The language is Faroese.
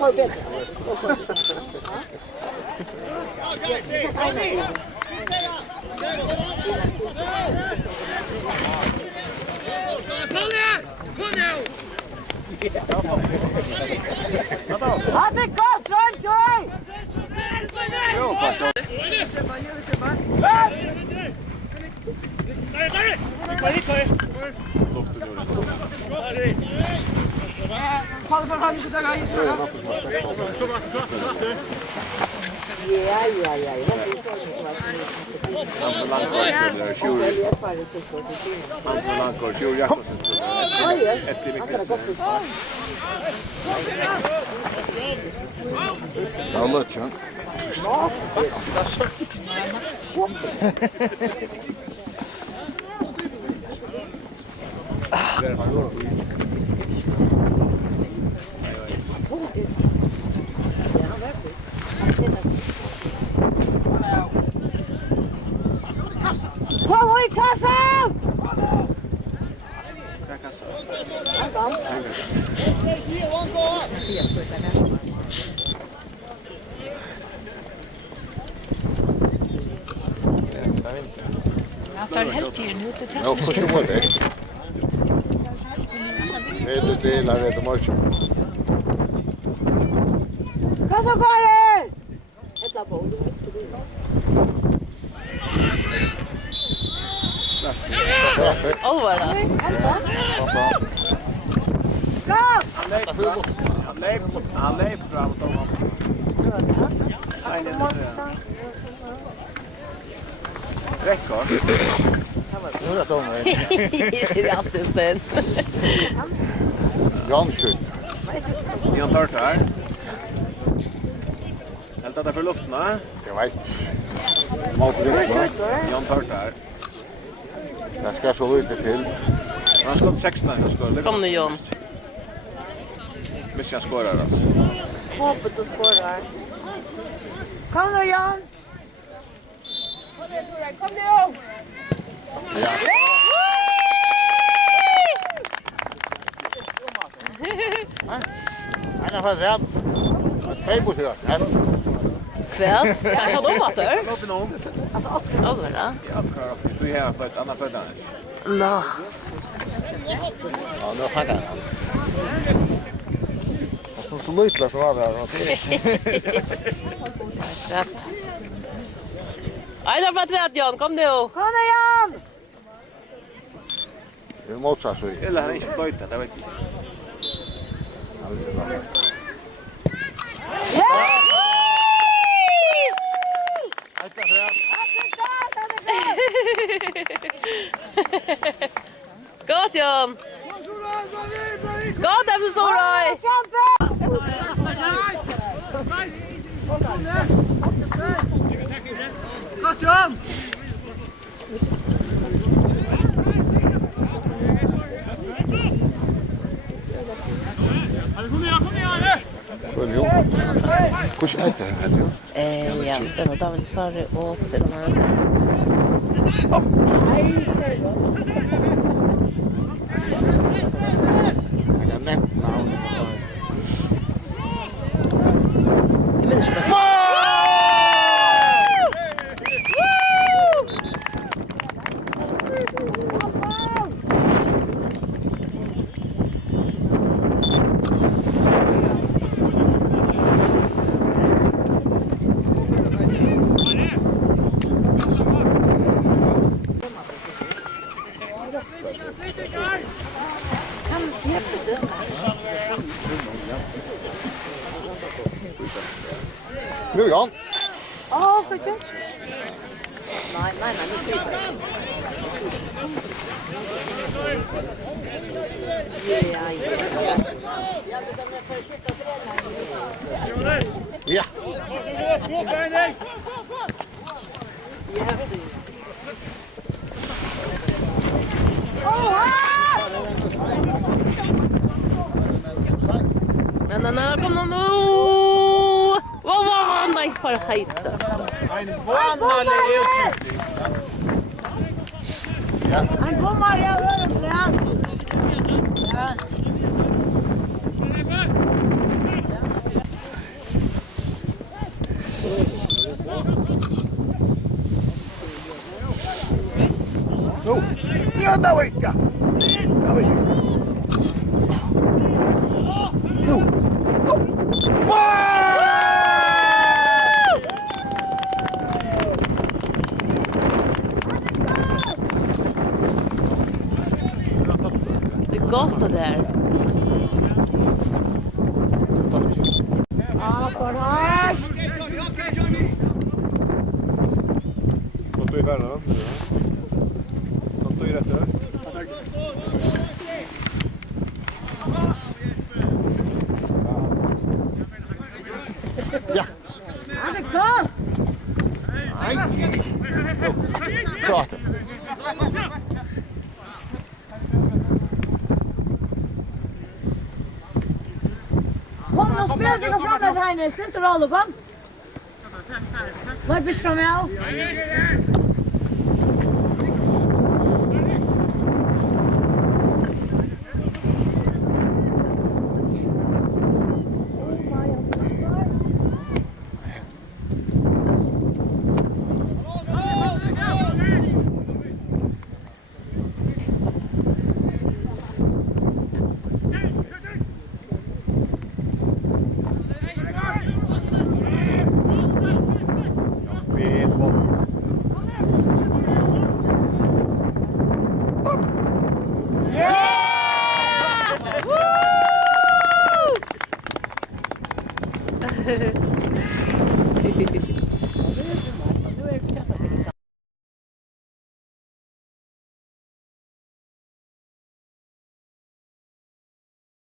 får bättre. Ha det gott, Joy! Jo, fast. Kom i kassan! Jag tar helt tiden ut och testar. Ja, förstår det. Det delar det mycket. Vad så går det? Ett på. Allvar då? Bra! Han lever framåt honom. Rekord. Nu är det så med. Det är alltid sen. Ganska. John Tordar. Helt att det för luften, va? Jag vet. John Tordar. Jag ska så lite till. Han ska 16 jag skulle. Kom nu John. Mission skorar alltså. Hoppas du skorar. Kom nu, Jan! Kom nu! Han har fått rätt. Två på sig. Kväll. Jag har de åter. Låt någon. Allvar då? Ja, klar. Du är här för ett annat födan. Nå. Ja, nu hackar han. Så lite så var det här. Rätt. Aj, där var rätt John. Kom nu. Kom nu, Jan! Det är motsatt så. Eller han är inte flöjtat, jag vet inte. Gott John. Gott efter Suðuroy. Gott John! Kus äter det? Ja, den där väl sorry och sen Nu Jan. Åh, för kul. Nej, nu ser jag. Ja. Nej, kom nu. Vad nej för hejtas. En vanlig elcykling. Ja. Han kommer jag hör det. Ja. Nu! Ja, dawaj! Ja! Dawaj! Nu! Det är gott det där. Ja, för här. De står i färden, va? De står i rätt över. Ja! Ja, det är klart. Nej! Klart! Kom och spela dig fram med henne. Sluta rolla på. Vad är bäst fram med?